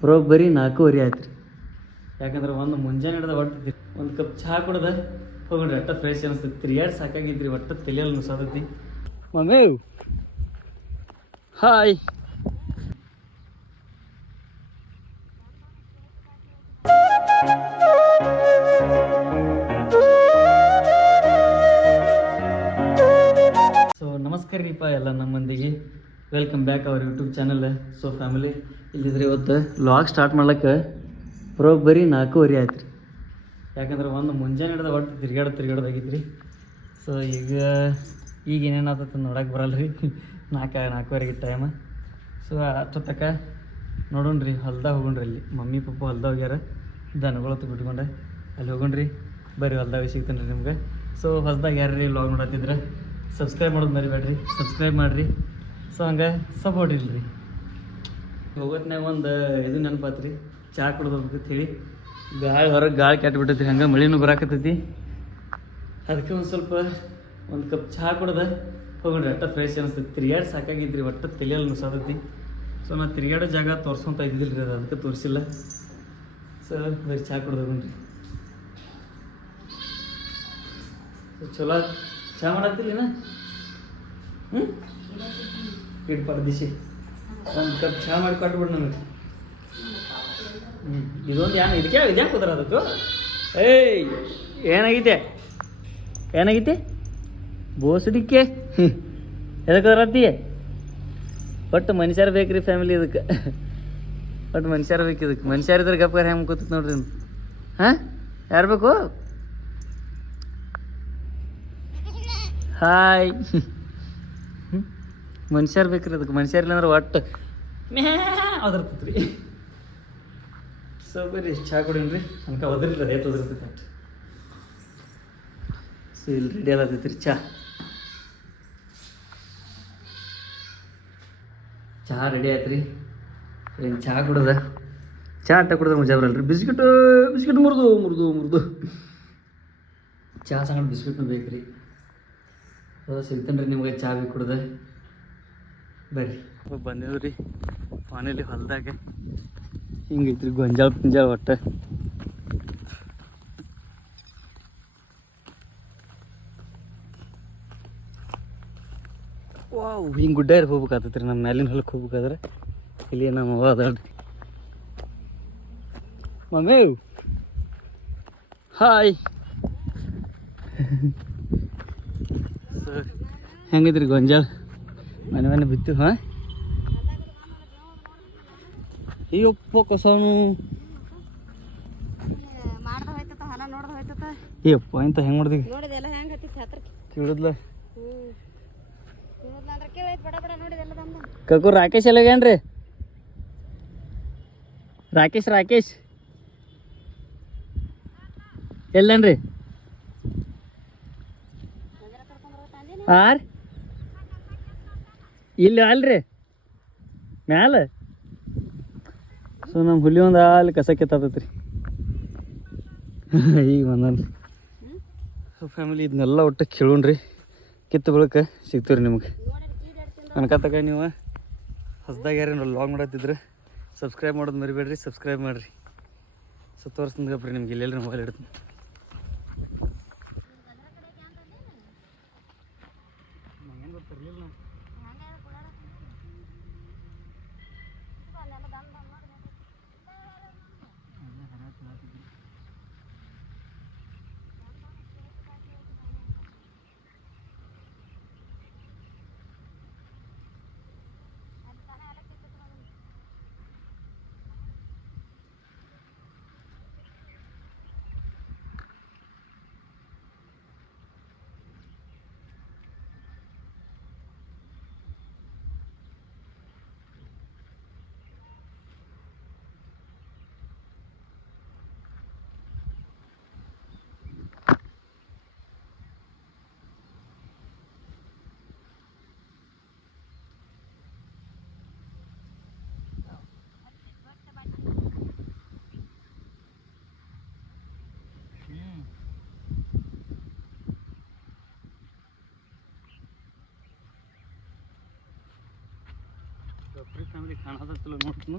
ಬರೋಬ್ಬರಿ 4:15 ಆಯ್ತು ರೀ. ಯಾಕಂದ್ರೆ ಒಂದು ಮುಂಜಾನೆ ಹಿಡ್ದು ಒಟ್ಟು ಒಂದು ಕಪ್ ಚಹಾ ಕುಡ್ದು ಹೋಗ್ರಿ. ಒಟ್ಟು ಫ್ರೆಶ್ ಅನಿಸ್ತೈತಿ. ತಿರ್ಗಾಡಿ ಸಾಕಾಗಿದ್ರಿ. ಒಟ್ಟು ತಲೆಯಲ್ಲಿ ನುಸಾದೈತಿ. Mummy hi. ಸೊ ನಮಸ್ಕಾರ ರೀಪ ಎಲ್ಲ ನಮ್ಮ ಮಂದಿಗೆ. Welcome back our YouTube channel so family. ಇಲ್ಲಿದ್ರೆ ಇವತ್ತು ವ್ಲಾಗ್ ಸ್ಟಾರ್ಟ್ ಮಾಡ್ಲಿಕ್ಕೆ ಬರೋಬ್ಬರಿ 4:15 ಆಯ್ತು ರೀ. ಯಾಕಂದ್ರೆ ಒಂದು ಮುಂಜಾನೆ ಹಿಡ್ದು ಒಟ್ಟು ತಿರ್ಗಾಡೋದಾಗಿತ್ತು ರೀ. ಸೊ ಈಗ ಏನೇನು ಆತೈತೆ ನೋಡಕ್ಕೆ ಬರಲ್ಲ ರೀ. 4:15 ಟೈಮ್. ಸೊ ಅಷ್ಟೊತ್ತಕ್ಕ ನೋಡೋಣ್ರಿ ಹೊಲ್ದಾಗ ಹೋಗೋಣ್ರಿ. ಅಲ್ಲಿ ಮಮ್ಮಿ ಪಪ್ಪ ಹೊಲ್ದಾಗ ಹೋಗ್ಯಾರ. ದನಗಳತ್ತು ಬಿಟ್ಕೊಂಡೆ ಅಲ್ಲಿ ಹೋಗೋಣ್ರಿ. ಬರ್ರಿ ಹೊಲ್ದಾಗ ಸಿಗ್ತಾನೆ ರೀ ನಿಮ್ಗೆ. ಸೊ ಹೊಸ್ದಾಗ ಯಾರು ರೀ ವ್ಲಾಗ್ ನೋಡತ್ತಿದ್ರೆ ಸಬ್ಸ್ಕ್ರೈಬ್ ಮಾಡೋದು ಮರಿಬೇಡ್ರಿ. ಸಬ್ಸ್ಕ್ರೈಬ್ ಮಾಡಿರಿ. ಸೊ ಹಂಗೆ ಸಪೋರ್ಟ್ ಇಲ್ರಿ. ಹೋಗೋತ್ನಾಗ ಒಂದು ಇದು ನೆನಪಾತು ರೀ. ಚಹಾ ಕುಡ್ದೋಗ್ಬೇಕಂತ ಹೇಳಿ ಗಾಳಿ ಹೊರಗೆ ಗಾಳಿ ಕೆಟ್ಬಿಟ್ಟೈತಿ. ಹಂಗೆ ಮಳಿನೂ ಬರಾಕತ್ತೈತಿ. ಅದಕ್ಕೆ ಒಂದು ಕಪ್ ಚಹಾ ಕುಡ್ದು ಹೋಗ್ರಿ. ಒಟ್ಟು ಫ್ರೆಶ್ ಅನಿಸ್ತೈತಿ. ತಿರ್ಗಾಡಿ ಸಾಕಾಗಿದ್ರಿ. ಒಟ್ಟು ತಲೆಯಲ್ಲಿ ನುಸಾದೈತಿ. ಸೊ ನಾನು ತಿರ್ಗಾಡೋ ಜಾಗ ತೋರಿಸ್ಕೊಂತ ಇದ್ದಿಲ್ಲ ರೀ. ಅದು ಅದಕ್ಕೆ ತೋರಿಸಿಲ್ಲ. ಸೊ ಬರೀ ಚಹಾ ಕುಡ್ದು ಹೋಗ್ರಿ. ಸೊ ಚಲೋ ಚಹಾ ಮಾಡತ್ತಿಲ್ಲ ಇಟ್ಟು ಪರ್ದಿಸಿ ಒಂದು ಕಪ್ ಚಹಾ ಮಾಡಿ ಕೊಟ್ಬಿಡು ನನಗೆ. ಇದೊಂದು ಇದ್ಯಾಕೆ ಕೂತಾರ ಅದಕ್ಕೂ. ಏಯ್ ಏನಾಗೈತೆ ಬೋಸಡಿಕೆ ಎದಕ್ಕೆ ಅದರತ್ತಿ. ಒಟ್ಟು ಮನುಷ್ಯರು ಬೇಕು ರೀ ಫ್ಯಾಮಿಲಿ ಇದಕ್ಕೆ. ಒಟ್ಟು ಮನುಷ್ಯರು ಬೇಕು ಇದಕ್ಕೆ. ಮನುಷ್ಯರಿದ್ರೆ ಗಪ್ಗಾರ ಹೆಂಗೆ ಕೂತೈತೆ ನೋಡ್ರಿ. ಹಾಂ ಯಾರು ಬೇಕು? ಹಾಯ್. ಮನುಷ್ಯರು ಬೇಕ್ರಿ ಅದಕ್ಕೆ. ಮನುಷ್ಯರಿಲ್ಲ ಅಂದ್ರೆ ಒಟ್ಟು ಒದರ್ತೈತೆ ರೀ. ಸೊ ಬರ್ರಿ ಚಹಾ ಕುಡೀನ್ರಿ. ಅನ್ಕ ಒದರಿಲ್ಲ ಏತ್ ಒದರ್ತೈತೆ ಅಷ್ಟು. ಸೊ ಇಲ್ಲಿ ರೆಡಿ ಆಗತೈತಿ ರೀ ಚಹಾ ರೆಡಿ ಆಯ್ತು ರೀ. ಏನು ಚಹಾ ಕುಡ್ದ ಚಹಾ ಅಟ್ಟ ಕುಡ್ದ್ರೆ ಮಜಾ ಬರಲ್ಲ ರೀ. ಬಿಸ್ಕಿಟ್ ಮುರಿದು ಚಹಾ ಸಂಗಡ ಬಿಸ್ಕಿಟ್ನು ಬೇಕು ರೀ. ಸಿಗ್ತಾನೆ ರೀ ನಿಮ್ಗೆ ಚಹಾ ಬೇಕು ಕುಡ್ದೆ. ಬರ್ರಿ ಬಂದಿದ್ದು ರೀ ಮನೇಲಿ ಹೊಲ್ದಾಗ. ಹಿಂಗೈತ್ರಿ ಗೊಂಜಾಳ ಒಟ್ಟು. ವಾವ್ ಹಿಂಗೆ ಗುಡ್ಡ ಹೋಗ್ಬೇಕಾಗ್ತೈತೆ ರೀ. ನಮ್ಮ ಮ್ಯಾಲಿನ ಹೊಲಕ್ಕೆ ಹೋಗ್ಬೇಕಾದ್ರೆ ಇಲ್ಲಿ ನಮ್ಮ ಅವ್ವ ಅದಾಳ್ರಿ. Mummy hi. ಸೊ ಹೆಂಗೈತ್ರಿ ಗೊಂಜಾಳ ಮನೆ ಬಿತ್ತು. ಹಾಂ ಅಯ್ಯಪ್ಪ ಕಸನು ಅಯ್ಯಪ್ಪ ಇಂತ ಹೆಂಗೆ ಮಾಡ್ದಿ ಕೇಳಿದ್ಲ. ಕಕ್ಕು ರಾಕೇಶ್ ಎಲ್ಲಗೇನ್ರಿ? ರಾಕೇಶ್ ಎಲ್ಲೇನ್ರಿ? ಆರ್ ಇಲ್ಲಿ ಅಲ್ರಿ ಮ್ಯಾಲ. ಸೊ ನಮ್ಮ ಹುಲಿ ಒಂದು ಅಲ್ಲಿ ಕಸ ಕಿತ್ತತೈತಿ ರೀ. ಈಗ ಬಂದನ್ರಿ. ಸೊ ಫ್ಯಾಮಿಲಿ ಇದನ್ನೆಲ್ಲ ಒಟ್ಟು ಕೇಳೋಣ್ರಿ. ಕಿತ್ತು ಬಳಕ ಸಿಗ್ತೀವಿ ರೀ ನಿಮ್ಗೆ. ಅನ್ಕತಕ ನೀವು ಹೊಸ್ದಾಗ ಯಾರೇನು ಲಾಗ್ ಮಾಡತ್ತಿದ್ರೆ ಸಬ್ಸ್ಕ್ರೈಬ್ ಮಾಡೋದು ಮರಿಬೇಡ್ರಿ. ಸಬ್ಸ್ಕ್ರೈಬ್ ಮಾಡಿರಿ. ಸೊ ತೋರಿಸ್ತೀನಿ ಗಪ್ರಿ ನಿಮ್ಗೆ ಎಲ್ಲೆಲ್ಲಿ ಮೊಬೈಲ್ ಇಡ್ತೀನಿ. ನಂಗೇನು ಗೊತ್ತಿರಲಿಲ್ಲ. ಫ್ಯಾಮಿಲಿ ಕಾಣೋದತ್ತಿಲ್ಲ ನೋಡ್ತೀನಿ.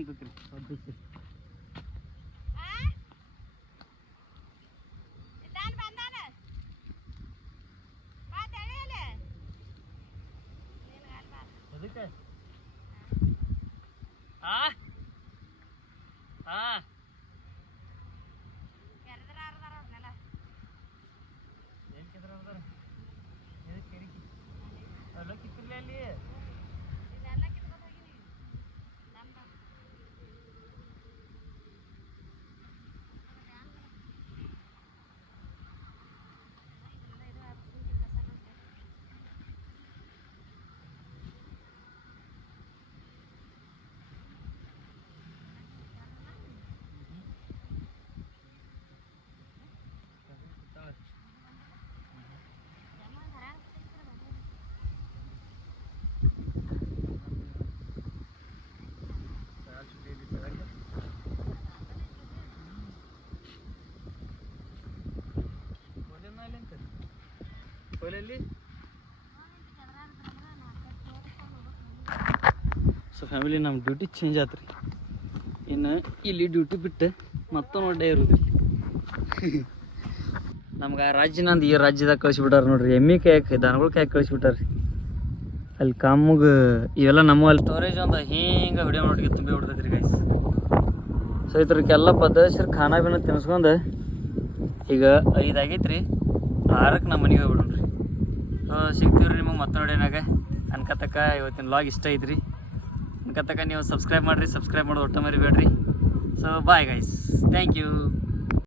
ಕಾಣ್ತೈತ್ರಿ ಒದ್ದಿಸಿ ಅದಕ್ಕೆ ಎಲ್ಲ ಕಿತ್ತಿರ್ಲಿ ಅಲ್ಲಿ ಸೊ ಫ್ಯಾಮಿಲಿ ನಮ್ಮ ಡ್ಯೂಟಿ ಚೇಂಜ್ ಆಯ್ತು ರೀ ಇನ್ನು ಇಲ್ಲಿ ಡ್ಯೂಟಿ ಬಿಟ್ಟು ಮತ್ತೊಂದು ಡೇ ಇರೋದಿಲ್ಲ ನಮ್ಗೆ ಆ ರಾಜ್ಯನಂದು ಈ ರಾಜ್ಯದಾಗ ಕಳಿಸ್ಬಿಟ್ಟಾರ ನೋಡ್ರಿ ಎಮ್ಮಿ ಕಾಯಕ್ಕೆ ದನಗಳು ಕಾಯಕ್ಕೆ ಕಳಿಸ್ಬಿಟ್ಟಾರ ಅಲ್ಲಿ ಕಾಮುಗೆ ಇವೆಲ್ಲ ನಮ್ಮ ಅಲ್ಲಿ ಸ್ಟೋರೇಜ್ ಒಂದು ಹಿಂಗೆ ವಿಡಿಯೋ ನೋಡಿಗೆ ತುಂಬಿ ಬಿಡ್ತೈತೆ ರೀ ಗೈಸ್ ಸೊ ಇದ್ರಕ್ಕೆಲ್ಲ ಬದಲಿಸ್ರಿ ಖಾನಾ ಬೀನ ತಿನ್ಸ್ಕೊಂಡು ಈಗ 5 ಆಗೈತೆ ರೀ 6ಕ್ಕೆ ನಮ್ಮ ಮನೆಗೆ ಹೋಗ್ಬಿಡ್ರಿ ಸೊ ಸಿಗ್ತೀವಿ ರೀ ನಿಮಗೆ ಮತ್ತೆ ನೋಡಿನಾಗ ಅನ್ಕತಕ್ಕ ಇವತ್ತಿನ ಲಾಗ್ ಇಷ್ಟ ಐತ್ರಿ ಅನ್ಕತಕ್ಕ ನೀವು ಸಬ್ಸ್ಕ್ರೈಬ್ ಮಾಡಿರಿ ಸಬ್ಸ್ಕ್ರೈಬ್ ಮಾಡೋದು ಒಟ್ಟು ಮರಿಬೇಡ್ರಿ so bye guys thank you